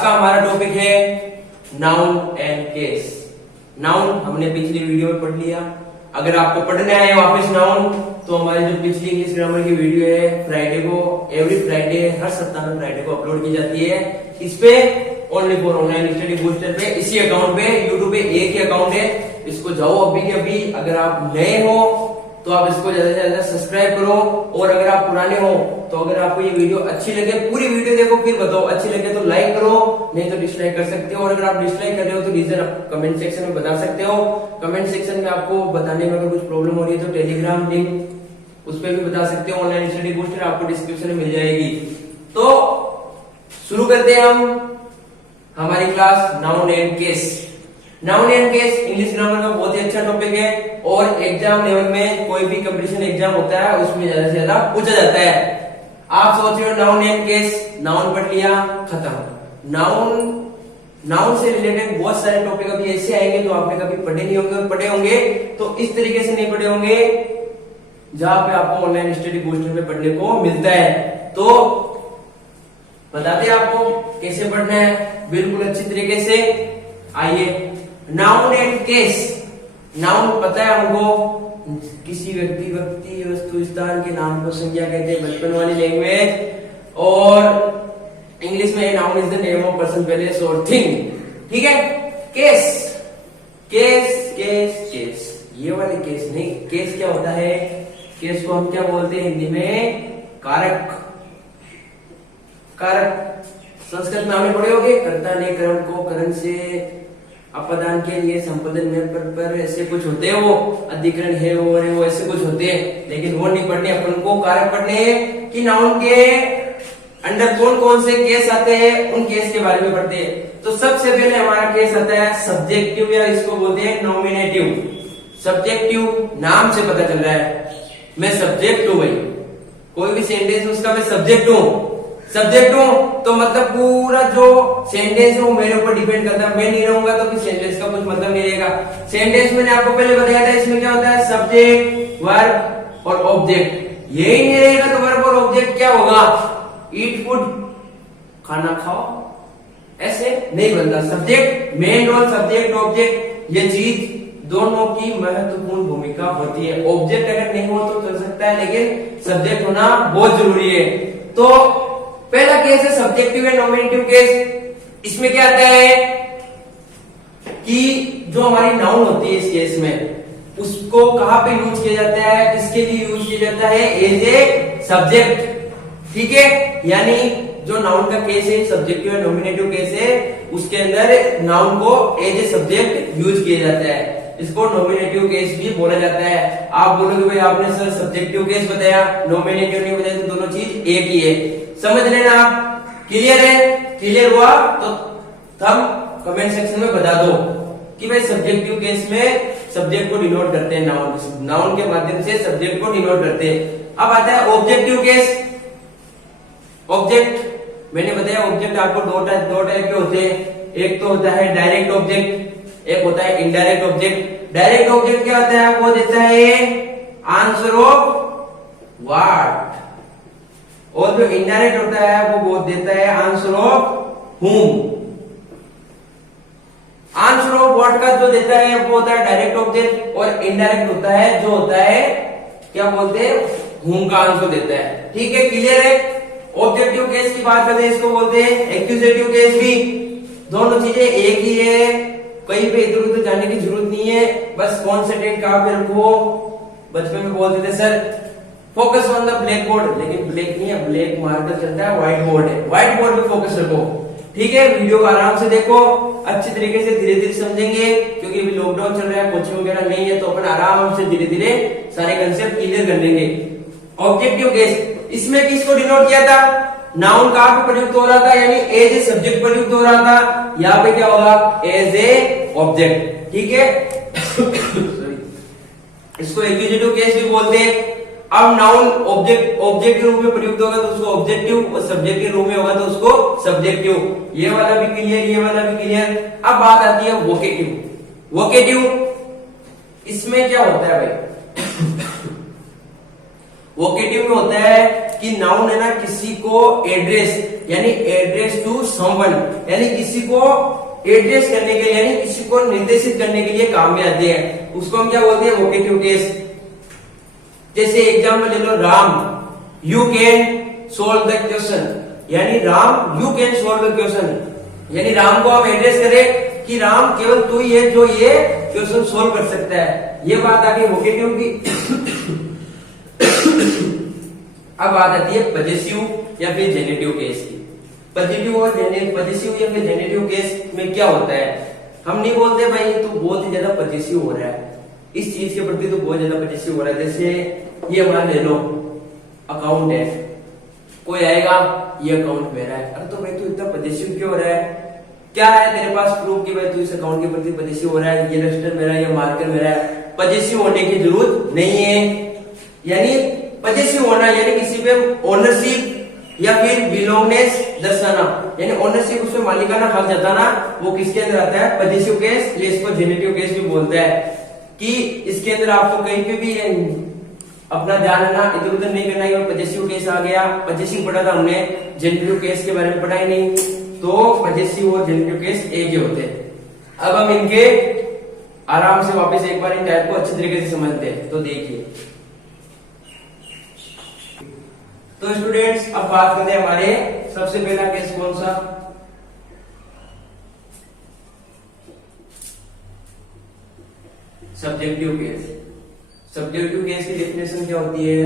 आज का हमारा टॉपिक है नाउन एंड केस। नाउन हमने पिछली वीडियो में पढ़ लिया। अगर आपको पढ़ने आए वापस नाउन, तो हमारी जो पिछली इंग्लिश ग्रामर की वीडियो है फ्राइडे को, एवरी फ्राइडे, हर सप्ताह में फ्राइडे को अपलोड की जाती है। इस पे only for online study booster पे, इसी अकाउंट पे, यूट्यूब पे एक ही अकाउंट है, इसको जाओ अभी के अभी। अगर आप नए हो तो आप इसको ज्यादा से ज्यादा सब्सक्राइब करो, और अगर आप पुराने हो तो अगर आपको ये वीडियो अच्छी लगे, पूरी वीडियो देखो फिर बताओ, अच्छी लगे तो लाइक करो, नहीं तो डिसलाइक कर सकते हो। और अगर आप डिसलाइक कर रहे हो तो रीजन आप कमेंट सेक्शन में बता सकते हो। कमेंट सेक्शन में आपको बताने में अगर कुछ प्रॉब्लम हो रही है तो टेलीग्राम लिंक उस पर भी बता सकते हो। ऑनलाइन स्टडी बूस्टर आपको डिस्क्रिप्शन में मिल जाएगी। तो शुरू करते हैं हम हमारी class noun and case. Noun and case English grammar का बहुत ही अच्छा टॉपिक है, और एग्जाम लेवल में कोई भी कंपटीशन एग्जाम होता है उसमें ज्यादा से ज्यादा पूछा जाता है। आप सोच रहे हो नाउन एंड केस, नाउन पढ़ लिया, खत्म। नाउन से रिलेटेड बहुत सारे टॉपिक अभी ऐसे आएंगे जो आपने कभी पढ़े नहीं होंगे, और पढ़े होंगे तो इस तरीके से नहीं पढ़े होंगे जहां पे आपको ऑनलाइन स्टडी बूस्टर में पढ़ने को मिलता है। तो बताते हैं आपको कैसे पढ़ना है बिल्कुल अच्छी तरीके से। आइए, नाउन एंड केस। नाउन पता है हमको, किसी व्यक्ति वस्तु स्थान के नाम को संज्ञा कहते हैं, बचपन वाली लैंग्वेज। और इंग्लिश में noun is the name of person, place और थिंग। ठीक है। केस केस केस केस, ये वाले केस नहीं। केस क्या होता है? केस को हम क्या बोलते हैं हिंदी में? कारक। कारक संस्कृत में हमने पढ़े होंगे, कर्ता ने कर्म को करण से अपदान के लिए संपादन में पर ऐसे कुछ होते हैं, वो अधिकरण है वो ऐसे कुछ होते हैं, लेकिन वो नहीं पढ़ने। अपन को कारक पढ़ने हैं कि नाउन के अंडर कौन कौन से केस आते हैं, उन केस के बारे में पढ़ते हैं। तो सबसे पहले हमारा केस आता है सब्जेक्टिव, या इसको बोलते हैं नॉमिनेटिव। सब्जेक्टिव नाम से पता चल रहा है मैं सब्जेक्ट हूं भाई, कोई भी सेंटेंस उसका मैं सब्जेक्ट हूं। सब्जेक्ट हूं तो मतलब पूरा जो सेंटेंस है वो मेरे ऊपर डिपेंड करता है। मैं नहीं रहूंगा तो फिर सेंटेंस का कुछ मतलब नहीं रहेगा। सेंटेंस मैंने आपको पहले बताया था, इसमें क्या होता है? सब्जेक्ट, वर्ब और ऑब्जेक्ट। यही नहीं रहेगा तो वर्ब और ऑब्जेक्ट क्या होगा? ईट फूड, खाना खाओ, ऐसे नहीं बनता। Subject main role, subject object, ये चीज दोनों की महत्वपूर्ण भूमिका होती है। ऑब्जेक्ट अगर नहीं हो तो चल सकता है, लेकिन सब्जेक्ट होना बहुत जरूरी है। तो पहला केस है सब्जेक्टिव एंड नॉमिनेटिव केस। इसमें क्या आता है कि जो हमारी नाउन होती है इस केस में, उसको कहां पे यूज किया जाता है? इसके लिए यूज किया जाता है एज ए सब्जेक्ट। ठीक है, यानी जो नाउन का केस है सब्जेक्टिव एंड नॉमिनेटिव केस है, उसके अंदर नाउन को एज ए सब्जेक्ट यूज किया जाता है। इसको नॉमिनेटिव केस भी बोला जाता है। आप बोलोगे भाई आपने सर सब्जेक्टिव केस बताया, नॉमिनेटिव नहीं बताया, तो दोनों चीज एक ही है। समझ लेना आप। क्लियर है? क्लियर हुआ तो हम कमेंट सेक्शन में बता दो कि भाई सब्जेक्टिव केस में सब्जेक्ट को डिनोट करते हैं, नाउन के माध्यम से सब्जेक्ट को डिनोट करते हैं। अब आता है ऑब्जेक्टिव केस। ऑब्जेक्ट मैंने बताया, ऑब्जेक्ट आपको दो टाइप के होते हैं। एक तो होता है डायरेक्ट ऑब्जेक्ट, एक होता है इनडायरेक्ट ऑब्जेक्ट। डायरेक्ट ऑब्जेक्ट क्या होता है? वो देता है आंसर ऑफ व्हाट, और जो इनडायरेक्ट होता है वो देता है आंसर ऑफ हुम। आंसर ऑफ व्हाट का जो देता है वो होता है डायरेक्ट ऑब्जेक्ट, और इनडायरेक्ट होता है जो होता है क्या बोलते हैं? हुम का आंसर देता है। ठीक है, क्लियर है? ऑब्जेक्टिव केस की बात करते हैं, इसको बोलते हैं एक्यूजेटिव केस भी। दोनों चीजें एक ही है, कहीं पे इधर उधर जाने की जरूरत नहीं है, बस कॉन्सेंट्रेट कहां पे रखो। बचपन में बोलते थे sir focus on the black board, लेकिन ब्लैक नहीं है, ब्लैक मार्कर चलता है, व्हाइट बोर्ड है। व्हाइट बोर्ड पे फोकस रखो। ठीक है, वीडियो को आराम से देखो, अच्छी तरीके से धीरे धीरे समझेंगे, क्योंकि अभी लॉकडाउन चल रहा है, कोचिंग वगैरह नहीं है, तो अपन आराम से धीरे धीरे सारे कंसेप्ट क्लियर कर लेंगे। ऑब्जेक्टिव केस, इसमें किसको डिनोट किया था? नाउन कहां पे प्रयुक्त हो रहा था, यानी एज ए सब्जेक्ट प्रयुक्त हो रहा था। यहाँ पे क्या होगा? As a object. ठीक है इसको एक्यूजेटिव केस भी बोलते हैं। अब नाउन ऑब्जेक्ट के रूप में प्रयुक्त होगा तो उसको ऑब्जेक्टिव, और सब्जेक्ट के रूप में होगा तो उसको सब्जेक्टिव। ये वाला भी क्लियर, ये वाला भी क्लियर। अब बात आती है वोकेटिव। वोकेटिव इसमें क्या होता है भाई? वोकेटिव में होता है कि नाउन है ना किसी को एड्रेस यानी एड्रेस टू समवन यानी किसी को एड्रेस करने के लिए यानी किसी को निर्देशित करने के लिए काम में आते हैं, उसको हम क्या बोलते हैं वोकेटिव केस। जैसे एग्जाम्पल ले लो, Ram you can solve the question, यानी Ram you can solve the question, यानी राम को हम एड्रेस करें कि राम केवल तू ही है जो ये क्वेश्चन सोल्व कर सकता है। ये बात आ गई वोकेटिव की। अब बात आती है पजेसिव या फिर जेनेटिव केस की। पॉजिटिव और पजेसिव या फिर जेनेटिव केस में क्या होता है, हम नहीं बोलते भाई तू बहुत ही ज्यादा पजेसिव हो रहा है, इस चीज के प्रति तो बहुत ज्यादा पजेसिव हो रहा है। जैसे ये हमारा ले लो अकाउंट है, कोई आएगा ये अकाउंट मेरा है, अरे तो भाई तू इतना पजेसिव क्यों हो रहा है, क्या है तेरे पास प्रूफ कि भाई तू इस अकाउंट के प्रति पजेसिव हो रहा है, ये रजिस्टर मेरा है, ये मार्कर मेरा है। पजेसिव होने की जरूरत नहीं है, यानी पजेसिव होना यानी किसी पे ओनरशिप या फिर बिलोंगनेस दर्शाना, यानी ओनरशिप उसमें मालिकाना हक जताना, वो किसके अंदर आता है पजेसिव केस। ये इसको जेनेटिव केस भी बोलते हैं कि इसके अंदर आपको कहीं पे भी अपना ध्यान है ना इधर उधर नहीं करना है। पजेसिव केस आ गया, पजेसिव पढ़ा था हमने, जेनेटिव केस के बारे में पढ़ा ही नहीं, तो पजेसिव और जेनेटिव केस एक ही होते हैं। अब हम इनके आराम से वापस एक बार इन टाइप को अच्छी तरीके से समझते हैं। तो देखिए, तो स्टूडेंट्स अब बात करते हैं हमारे सबसे पहला केस कौन सा, सब्जेक्टिव केस। सब्जेक्टिव केस की डेफिनेशन क्या होती है,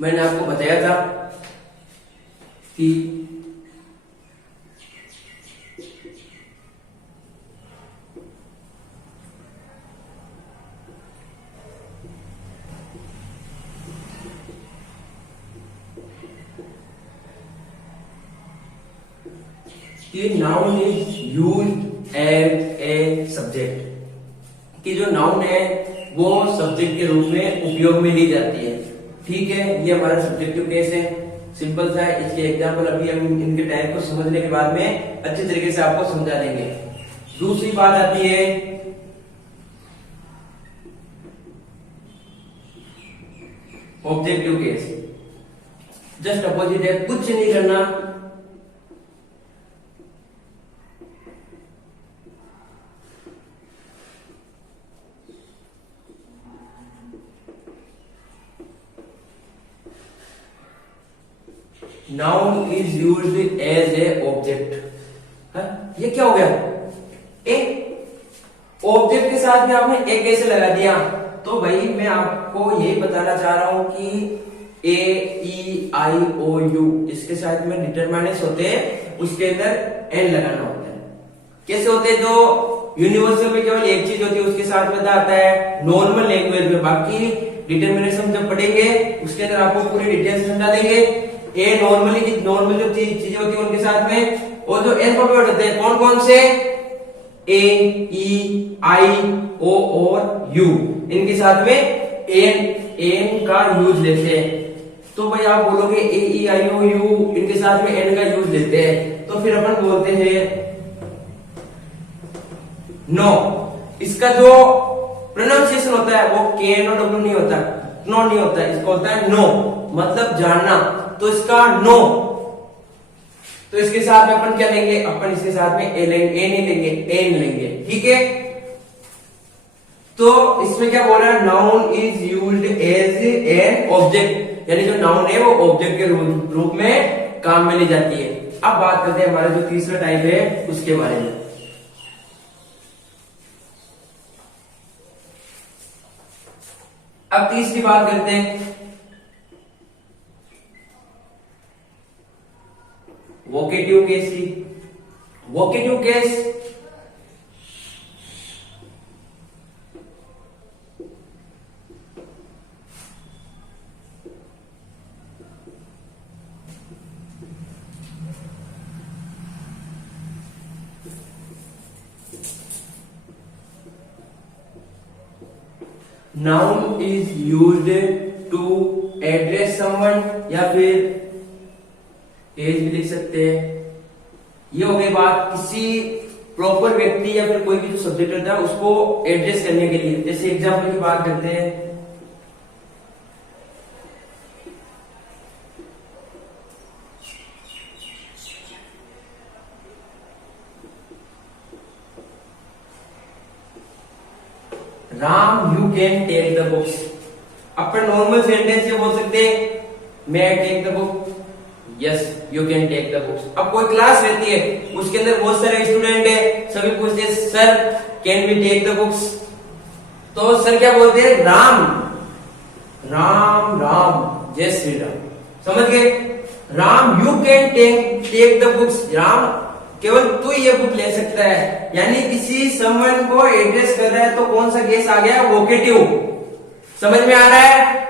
मैंने आपको बताया था कि noun is used as a subject, कि जो नाउन है वो सब्जेक्ट के रूप में उपयोग में ली जाती है। ठीक है, ये हमारा सब्जेक्टिव केस है, सिंपल सा है। इसके एग्जांपल अभी हम इनके टाइप को समझने के बाद में अच्छे तरीके से आपको समझा देंगे। दूसरी बात आती है ऑब्जेक्टिव केस। जस्ट अपोजिट है, कुछ नहीं करना, noun is used as a object. ये क्या हो गया, ए ऑब्जेक्ट के साथ में आपने ए कैसे लगा दिया, तो भाई मैं आपको यही बताना चाह रहा हूं कि ए ई आई ओ यू इसके साथ में डिटरमिनेंट्स होते हैं, उसके अंदर एन लगाना होता है। कैसे होते हैं, जो यूनिवर्सल में केवल एक चीज होती है उसके साथ में आता है नॉर्मल लैंग्वेज में, बाकी डिटरमिनेंट्स हम जब पढ़ेंगे उसके अंदर आपको पूरी डिटेल्स समझा देंगे। ए नॉर्मल जो चीजें होती है उनके साथ में, और जो अल्फाबेट होते हैं कौन कौन से, ए ई आई ओ और यू, इनके साथ में एन का यूज लेते हैं। तो भाई आप बोलोगे ए ई आई ओ यू इनके साथ में एन का यूज लेते हैं, तो फिर अपन बोलते हैं नो। इसका जो प्रोनाउंसिएशन होता है वो के एन ओ डब्ल्यू नहीं होता, नो नहीं होता, इसका होता है नो, मतलब जानना। तो इसका नो, तो इसके साथ में अपन क्या लेंगे, अपन इसके साथ में ए नहीं लेंगे, एन लेंगे। ठीक है, तो इसमें क्या बोल रहा है, noun is used as an object, यानी जो नाउन है वो ऑब्जेक्ट के रूप में काम में ली जाती है। अब बात करते हैं हमारा जो तीसरा टाइप है उसके बारे में। अब तीसरी बात करते हैं वोकेटिव केस की। Vocative case noun is used to address someone, या फिर एज भी लिख सकते हैं। ये हो गई बात किसी प्रॉपर व्यक्ति या फिर कोई भी जो सब्जेक्ट होता है उसको एड्रेस करने के लिए। जैसे एग्जाम्पल की बात करते हैं, Ram you can take the books. अपन नॉर्मल सेंटेंस ये बोल सकते हैं, may I take the book, yes you can take the books. अब कोई क्लास रहती है, उसके अंदर बहुत सारे स्टूडेंट है, सभी पूछते हैं sir can we take the books, तो सर क्या बोलते हैं, राम राम राम जय श्री राम। समझ गए, Ram you can take the books, Ram केवल तू ये बुक ले सकता है, यानी किसी समवन को एड्रेस कर रहा है तो कौन सा केस आ गया, वोकेटिव। समझ में आ रहा है,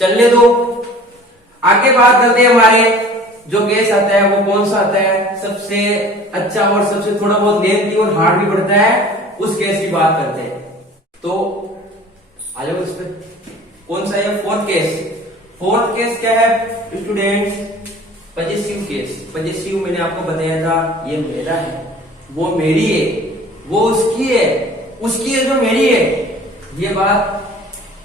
चलने दो, आगे बात करते हैं। हमारे जो केस आता है वो कौन सा आता है, सबसे अच्छा और सबसे थोड़ा बहुत लेंथी और हार्ड भी पड़ता है, उस केस की बात करते हैं। तो आ जाओ इस पे, कौन सा है, फोर्थ केस। फोर्थ केस क्या है स्टूडेंट्स, पजेसिव केस। पजेसिव मैंने आपको बताया था, ये मेरा है, वो मेरी है, वो उसकी है, उसकी है जो मेरी है। ये बात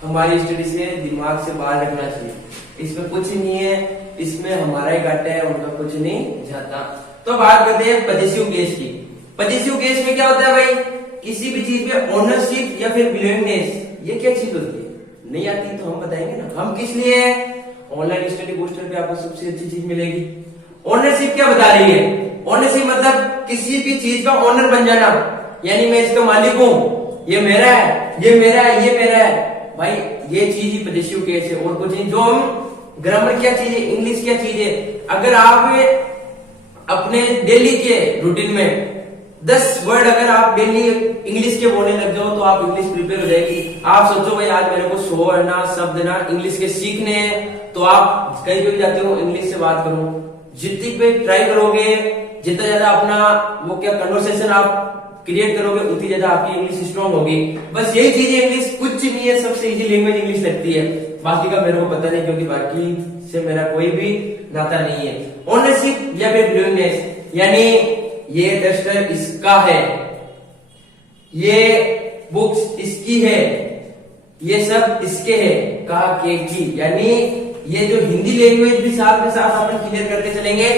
हमारी स्टडी से दिमाग से बाहर रखना चाहिए, इसमें कुछ नहीं है, इसमें हमारा ही घाटा है, उनका कुछ नहीं जाता। तो बात करते हैं पजेसिव केस की। पजेसिव केस में क्या होता है भाई, किसी भी चीज में ओनरशिप या फिर बिलोंगिंगनेस, ये क्या चीज होती है, नहीं आती तो हम बताएंगे ना। हम किस लिए, ऑनलाइन स्टडी बूस्टर पे आपको सबसे अच्छी चीज मिलेगी। ओनरशिप क्या बता रही है, ओनरशिप मतलब किसी भी चीज का ओनर बन जाना, यानी मैं इसका मालिक हूँ, ये मेरा है, ये मेरा है, ये मेरा है भाई, ये चीज ही पजेसिव केस है और कुछ नहीं। जो हम ग्रामर क्या चीज है, इंग्लिश क्या चीज है, अगर आप अपने डेली के रूटीन में 10 वर्ड अगर आप डेली इंग्लिश के बोलने लग जाओ तो आप इंग्लिश प्रिपेयर हो जाएगी। आप सोचो भाई आज मेरे को 100 ना शब्द ना इंग्लिश के सीखने हैं, तो आप कहीं पे भी जाते हो इंग्लिश से बात करो, जितनी पे ट्राई करोगे, जितना ज्यादा अपना वो क्या कन्वर्सेशन आप क्रिएट करोगे, उतनी ज्यादा आपकी इंग्लिश स्ट्रॉन्ग होगी। बस यही चीज है, इंग्लिश कुछ नहीं है, सबसे इजी लैंग्वेज इंग्लिश लगती है, बाकी का मेरे को पता नहीं, क्योंकि बाकी से मेरा कोई भी नाता नहीं है। ओनरशिप या फिर बिलोंगिंगनेस, यानी ये डस्टर इसका है, ये बुक्स इसकी है, ये सब इसके है, कहा के की, यानी ये जो हिंदी लैंग्वेज भी साथ में साथ अपन क्लियर करते चलेंगे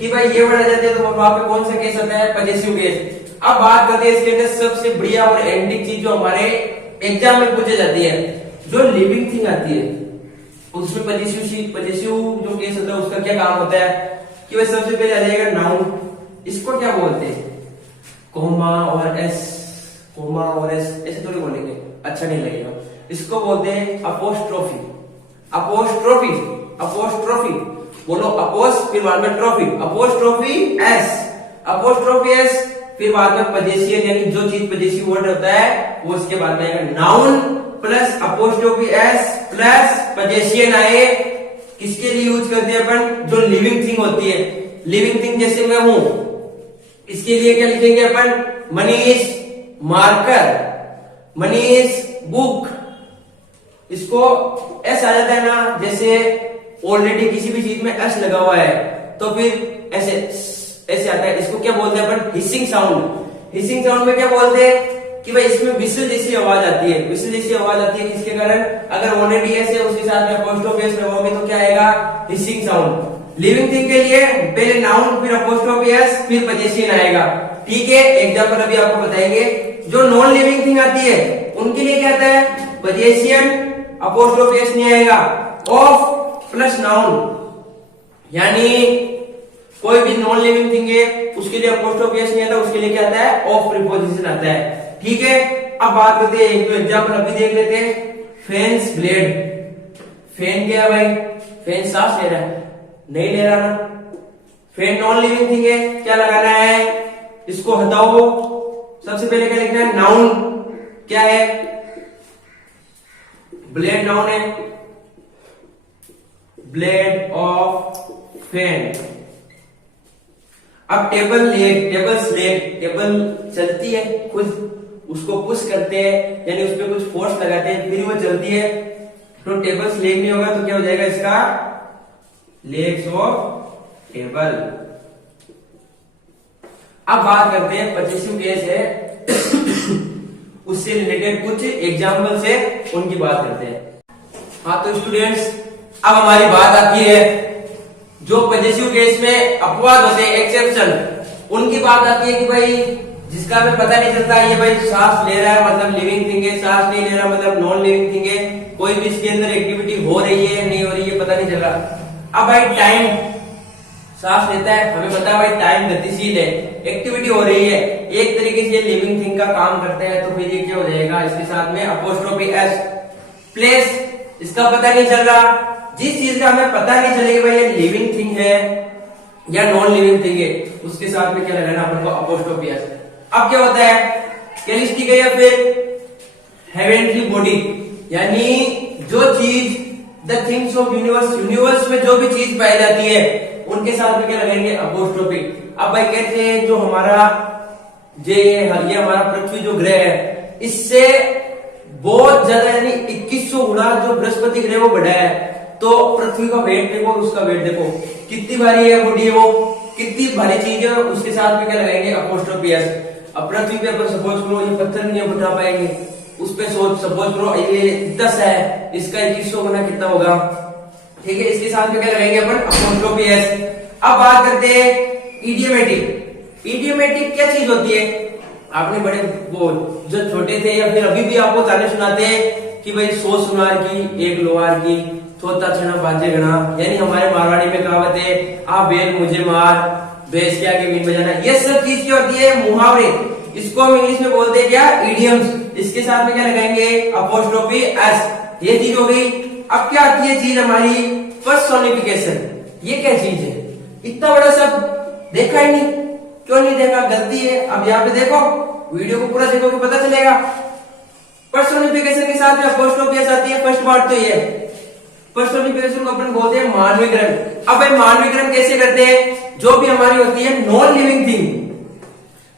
कि भाई ये वर्ड आ जाते हैं तो वहां पे कौन सा केस आता है, पजेसिव केस। अब बात करते हैं इसके अंदर सबसे बढ़िया और एंडिंग चीज जो हमारे एग्जाम में पूछी जाती है, जो लिविंग थिंग आती है, उसमें पजेसिव जो केस होता है उसका क्या काम होता है कि भाई सबसे पहले आ जाएगा नाउन, इसको क्या बोलते हैं, कोमा और एस, कोमा और एस ऐसे थोड़ी बोलेंगे, अच्छा नहीं लगेगा, इसको बोलते हैं अपोस्ट्रोफी। अपोस्ट्रोफी, अपोस्ट्रोफी बोलो, अपोस फिर बाद में trophy, apostrophe S, apostrophe S, फिर बाद में पजेसियन, यानी जो चीज पजेसिव वर्ड होता है वो उसके बाद में आएगा noun plus apostrophe s plus possession आए, किसके लिए यूज करते हैं अपन, जो लिविंग थिंग होती है। लिविंग थिंग जैसे मैं हूं, इसके लिए क्या लिखेंगे अपन, मनीष मार्कर, मनीष बुक, इसको एस आ जाता है ना, जैसे ऑलरेडी किसी भी चीज में एस लगा हुआ है तो फिर ऐसे ऐसे आता है, इसको क्या बोलते हैं अपन, हिसिंग साउंड। हिसिंग साउंड में क्या बोलते हैं कि भाई इसमें विसल जैसी आवाज आती है, विसल जैसी आवाज आती है, किसके कारण, अगर ऑलरेडी एस है उसके साथ में अपोस्ट्रोफी एस लगाओगे तो क्या आएगा, हिसिंग साउंड। लिविंग थिंग के लिए पहले नाउन फिर अपोस्ट्रोफी एस फिर पजेसियन आएगा, ठीक है। एग्जांपल अभी आपको बताएंगे। जो नॉन लिविंग थिंग आती है उनके लिए क्या आता है, पजेसियन अपोस्ट्रोफी एस नहीं आएगा, ऑफ प्लस नाउन, यानी कोई भी नॉन लिविंग थिंग है उसके लिए अपोस्ट्रोफी एस नहीं आता, उसके लिए क्या आता है, ऑफ प्रीपोजिशन आता है, ठीक है। अब बात करते हैं, एक एग्जांपल अभी देख लेते हैं, फेंस ब्लेड। फैन क्या है भाई, फैन सांस ले रहा है, नहीं ले रहा ना, फैन नॉन लिविंग थिंग है, क्या लगाना है, इसको हटाओ, सबसे पहले क्या लिखना है, नाउन क्या है, ब्लेड नाउन है, ब्लेड ऑफ फैन। अब table leg, table slag, table चलती है खुद, उसको पुश करते हैं यानी उस पर कुछ फोर्स लगाते हैं फिर वो चलती है, तो टेबल स्लेग नहीं होगा तो क्या हो जाएगा इसका, लेग्स ऑफ टेबल। अब बात करते हैं पजेसिव केस है उससे रिलेटेड कुछ एग्जाम्पल से उनकी बात करते हैं। हाँ तो स्टूडेंट्स अब हमारी बात आती है जो पजेसिव केस में अपवाद होते हैं, एक्सेप्शन, उनकी बात आती है कि भाई जिसका हमें पता नहीं चलता ये भाई सांस ले रहा है मतलब लिविंग थिंग है, सांस नहीं ले रहा मतलब नॉन लिविंग थिंग है, कोई भी इसके अंदर एक्टिविटी हो रही है नहीं हो रही है पता नहीं चल रहा। अब भाई टाइम, सांस लेता है हमें पता है भाई टाइम गतिशील है, एक्टिविटी हो रही है, एक तरीके से लिविंग थिंग का काम करते हैं, तो फिर ये क्या हो जाएगा इसके साथ में अपोस्ट्रोफी एस। प्लेस, इसका पता नहीं चल रहा, जिस चीज का हमें पता नहीं चलेगा भाई ये लिविंग थिंग है या नॉन लिविंग थिंग है, उसके साथ में क्या लगाना अपन को अपोस्ट्रोफी एस। अब क्या होता है कैलिस्टिक या फिर हेवेंटली बॉडी, यानी जो चीज the things of universe, universe में जो भी चीज पाई जाती है उनके साथ में क्या लगाएंगे अपोस्ट्रोफी। अब भाई कहते हैं जो हमारा ये हमारा पृथ्वी जो ग्रह है इससे बहुत ज्यादा यानी 2100 गुना जो बृहस्पति ग्रह वो बड़ा है, तो पृथ्वी का वेट देखो और उसका वेट देखो कितनी भारी है बॉडी है, वो कितनी भारी चीज है, उसके साथ में क्या लगाएंगे अपोस्ट्रोफी एस। अब पृथ्वी पे अपन सपोज करो ये पत्थर नहीं उठा पाएंगे, उस पे सपोज करो ये 10 है, इसका 2100 गुना कितना होगा, ठीक है, इसके साथ में क्या लगाएंगे अपन अपोस्ट्रोफी एस। अब बात करते हैं इडियोमेटिक। इडियोमेटिक क्या चीज होती है, आपने बड़े वो जो छोटे थे या फिर अभी भी आपको ताने सुनाते हैं कि भाई 100 सुनार की एक लोहार की थोता छना बाजे गणा, यानी हमारे मारवाड़ी में कहावत है आप बैल मुझे मार भैंस के आगे बीन बजाना, ये सब चीज क्या होती है मुहावरे, इसको हम इंग्लिश में बोलते हैं क्या इडियम्स, इसके साथ में क्या लगाएंगे अपोस्ट्रोफी एस, ये चीज हो गई। अब क्या आती है चीज हमारी पर्सोनिफिकेशन, ये क्या चीज है, इतना बड़ा सब देखा ही नहीं, क्यों नहीं देखा, गलती है। अब यहाँ पे देखो वीडियो को पूरा देखो कि पता चलेगा। पर्सोनिफिकेशन के साथ में अपोस्ट्रोफी एस आती है, फर्स्ट बात तो ये पर्सोनिफिकेशन को अपन बोलते हैं मानवीकरण। अब भाई मानवीकरण कैसे करते हैं, जो भी हमारी होती है नॉन लिविंग थिंग,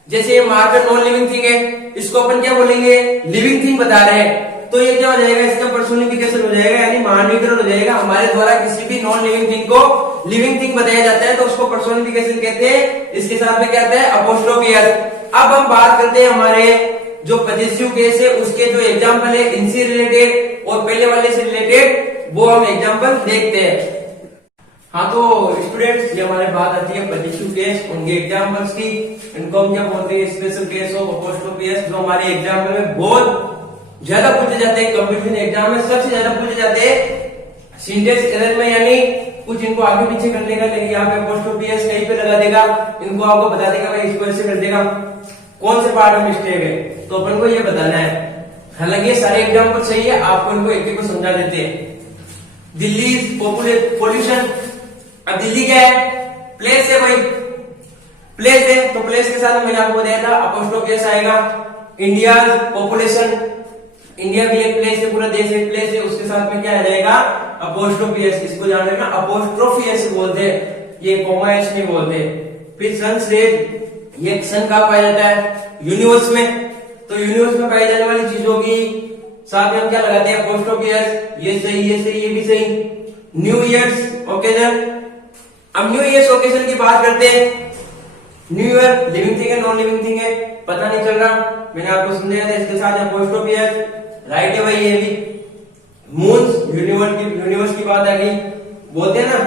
जैसे ये मार्कर नॉन लिविंग थिंग है, इसको अपन क्या बोलेंगे लिविंग थिंग बता रहे हैं, तो ये क्या हो जाएगा इसका पर्सोनिफिकेशन हो जाएगा, यानी मानवीकरण हो जाएगा। हमारे द्वारा किसी भी नॉन लिविंग थिंग को लिविंग थिंग बताया जाता है तो उसको पर्सोनिफिकेशन कहते हैं, इसके साथ में क्या आता है अपोस्ट्रोफी एस। अब हम बात करते हैं हमारे जो पजेसिव केस है उसके जो एग्जाम्पल है इनसे रिलेटेड और पहले वाले से रिलेटेड, वो हम एग्जाम्पल देखते हैं। हाँ तो स्टूडेंट्स ये हमारे बात आती है पजेसिव केस, उनके एग्जाम्पल्स की, इनको हम क्या बोलते हैं special case of apostrophe S, जो हमारे एग्जाम्पल में बहुत ज्यादा पूछे जाते हैं, कंपटीशन एग्जाम में सबसे ज्यादा पूछे जाते हैं सिंटेक्स एरर में, यानी कुछ इनको आगे पीछे कर देगा, लेकिन यहाँ पे अपोस्ट्रोफी एस कहीं पे लगा देगा, इनको आपको बता देगा भाई इसको ऐसे कर देगा, कौन से पार्ट में मिस्टेक है, तो अपन को ये बताना है। हालांकि ये सारे एग्जाम्पल सही है, आपको इनको एक एक को समझा देते हैं। दिल्ली पॉल्यूशन, अब दिल्ली क्या है प्लेस है भाई, प्लेस है तो प्लेस के साथ मैंने आपको बताया था अपोस्ट्रोफी एस आएगा। इंडिया पॉपुलेशन, इंडिया भी एक प्लेस है, पूरा देश एक प्लेस है, उसके साथ में क्या आ जाएगा अपोस्ट्रोफी एस, इसको जान लेना अपोस्ट्रोफी एस बोलते हैं, ये कोमा एस नहीं बोलते। फिर सन रेज, ये सन कहाँ पाया जाता है यूनिवर्स में, तो यूनिवर्स में पाई जाने वाली चीजों की साथ में हम क्या लगाते हैं अपोस्ट्रोफी एस, ये सही ये सही ये भी सही। न्यू ईयर्स ओकेजन, अब न्यू ईयर्स ओकेजन की बात करते हैं। न्यू ईयर लिविंग थिंग है नॉन लिविंग थिंग है पता नहीं चल रहा, मैंने आपको समझाया था, इसके साथ अपोस्ट्रोफी एस राइट है भाई। ये भी मून यूनिवर्स की बात आ गई, बोलते हैं ना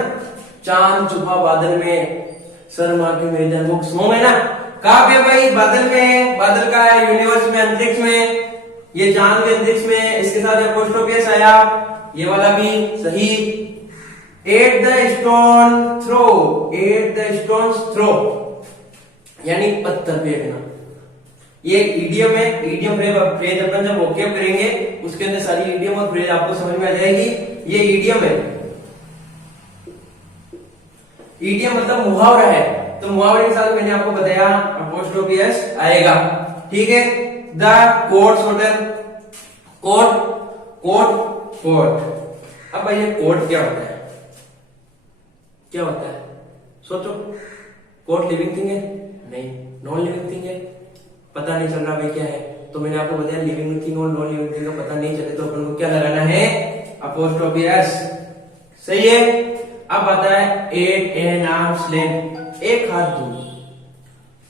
चांद छुपा बादल में शर्मा के मेजर मुख स्नो है ना, कहा पे भाई बादल में, बादल का है यूनिवर्स में अंतरिक्ष में, ये चांद के अंतरिक्ष में, इसके साथ अपोस्ट्रोफी एस आया, ये वाला भी सही। At the stone throw, at the stone throw यानी पत्थर फेंकना, ये इडियम है, इडियम फ्रेज अपन जब वोकैब करेंगे उसके अंदर सारी इडियम और फ्रेज आपको समझ में आ जाएगी, ये इडियम है। इडियम मतलब मुहावरा है, तो मुहावरे के साथ मैंने आपको बताया अपोस्ट्रोफी एस आएगा, ठीक है। The court hotel, court court court, अब भाई ये कोर्ट क्या होता है, क्या होता है सोचो, कोर्ट लिविंग थिंग है नहीं, नॉन लिविंग थिंग है, पता नहीं चल रहा भाई क्या है, तो मैंने आपको बताया लिविंग थिंग और नॉन लिविंग थिंग का पता नहीं चले तो अपन को क्या लगाना है अपोस्ट्रोफी एस, सही है। अब आता है एट एन आर्म्स लेंथ, एक हाथ दूर।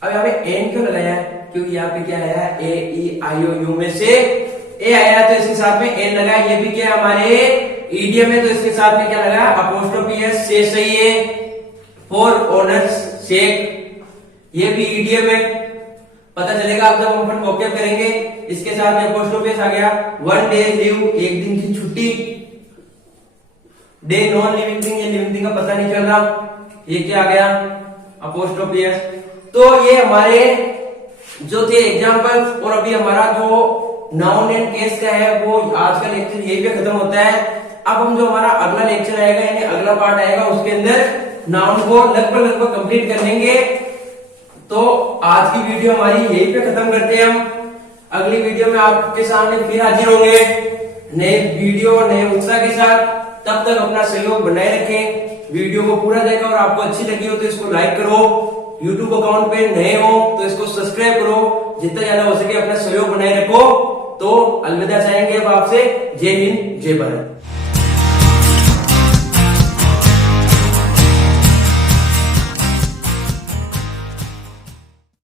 अब यहाँ पे एन क्यों लगाया है, क्योंकि यहाँ पे क्या आया ए ई आई ओ यू में से ए आया, तो इसके साथ में एन लगा, ये भी क्या हमारे ईडियम है, तो इसके साथ में क्या लगा अपोस्ट्रोफी एस, से सही है। फॉर ऑनर्स सेक, ये भी ईडियम है, पता चलेगा आप जब हम अपन वोकैब करेंगे। इसके साथ में अपोस्ट्रोफी आ गया, 1 डे लीव, एक दिन की छुट्टी। डे नॉन लिविंग थिंग, ये लिविंग थिंग का पता नहीं चल रहा, ये क्या आ गया, अपोस्ट्रोफी है। तो ये हमारे जो थे एग्जाम्पल, और अभी हमारा जो नाउन एंड केस का है वो आज का लेक्चर यही पे खत्म होता है। अब हम जो हमारा अगला लेक्चर आएगा यानी अगला पार्ट आएगा, उसके अंदर नाउन को लगभग कंप्लीट कर लेंगे। तो आज की वीडियो हमारी यही पे खत्म करते हैं हम। अगली वीडियो में आपके सामने फिर हाजिर होंगे नए वीडियो नए उत्साह के साथ। तब तक अपना सहयोग बनाए रखें, वीडियो को पूरा देखा और आपको अच्छी लगी हो तो इसको लाइक करो, यूट्यूब अकाउंट पे नए हो तो इसको सब्सक्राइब करो, जितना ज्यादा हो सके अपना सहयोग बनाए रखो। तो अलविदा चाहेंगे अब आपसे, जय हिंद जय भारत।